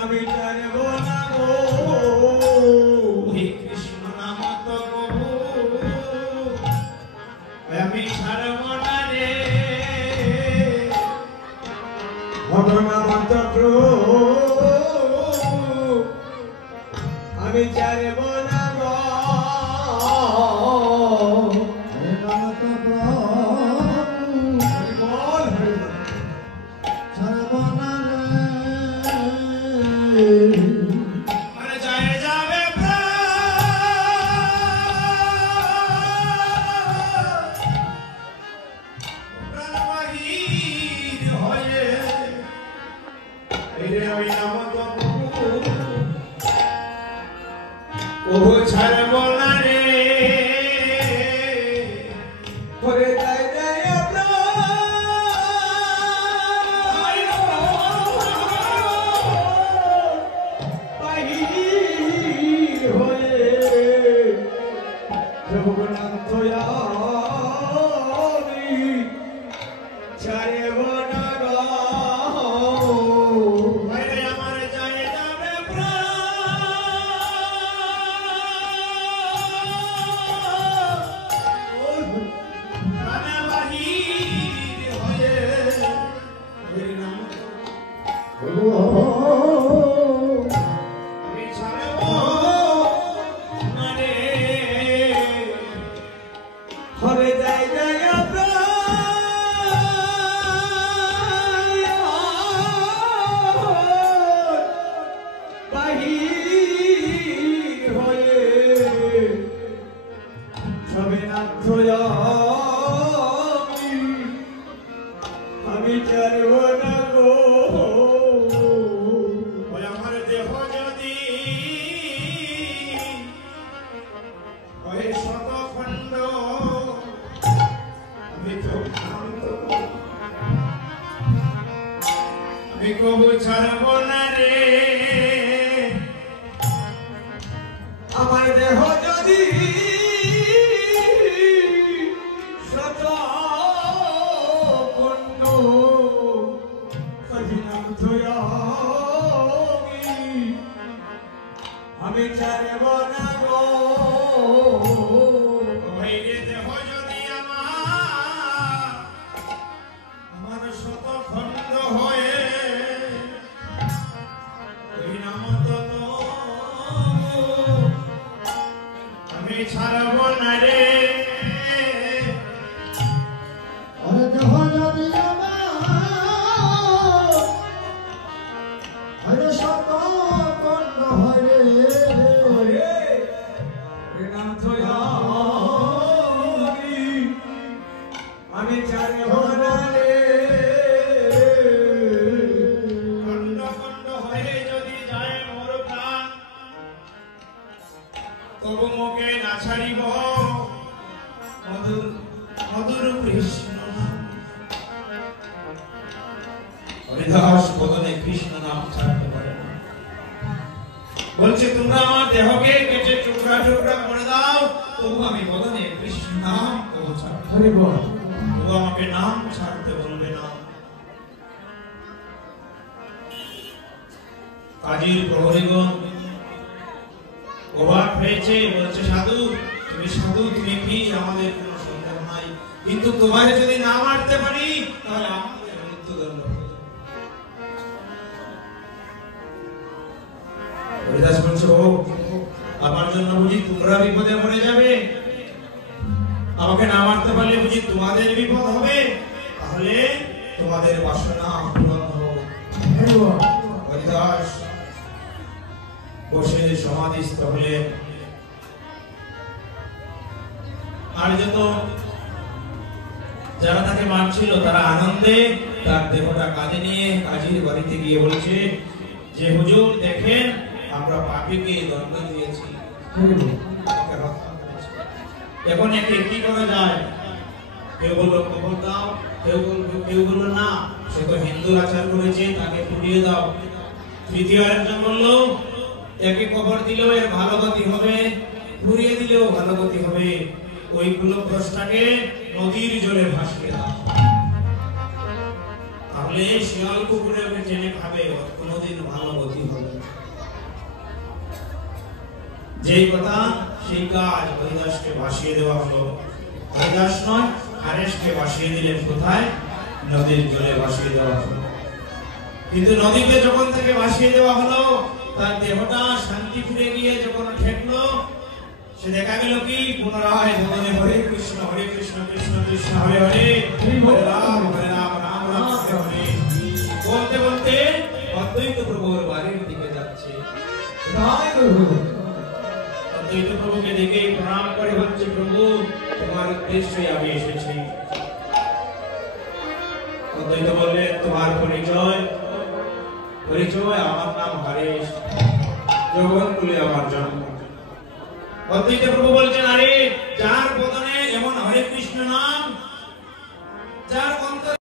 আমি জানব না গো ওই কৃষ্ণ নাম তো প্রভু আমি ছাড়ব না রে ভগবান তো প্রভু আমি জানব না গো তাহলে শিয়াল কুকুরে ওকে টেনে খাবে, কোনোদিন ভালো গতি হবে না। যেই কথা সেই কাজ হরিদাসকে ভাসিয়ে দেওয়া হলো। হরিদাস নয়, হারেশকে ভাসিয়ে দিলেন কোথায়? নদীর জলে ভাসিয়ে দেওয়া হলো। কিন্তু নদীতে যখন থেকে ভাসিয়ে দেওয়া হলো, তার দেহটা শান্তি ফিরে গিয়ে যখন ঠেকলো, সে দেখা গেল কি পুনরায় ভগবানে হরে কৃষ্ণ কৃষ্ণ কৃষ্ণ হরে হরে, হরে রাম রাম রাম হরে হরে বলতে বলতে অদ্বৈত প্রভুর বাড়ির দিকে যাচ্ছে। অদ্বৈত প্রভুকে দেখে প্রণাম করে বলছে, প্রভু তোমার উদ্দেশ্যে আমি এসেছি। অদ্বৈত বললেন, তোমার পরিচয়? পরিচয় আমার নাম হরেশ, জগৎকুলে আমার জন্ম। অদ্বৈত প্রভু বলছেন, আরে যার বদনে এমন হরে কৃষ্ণ নাম, যার অন্তরে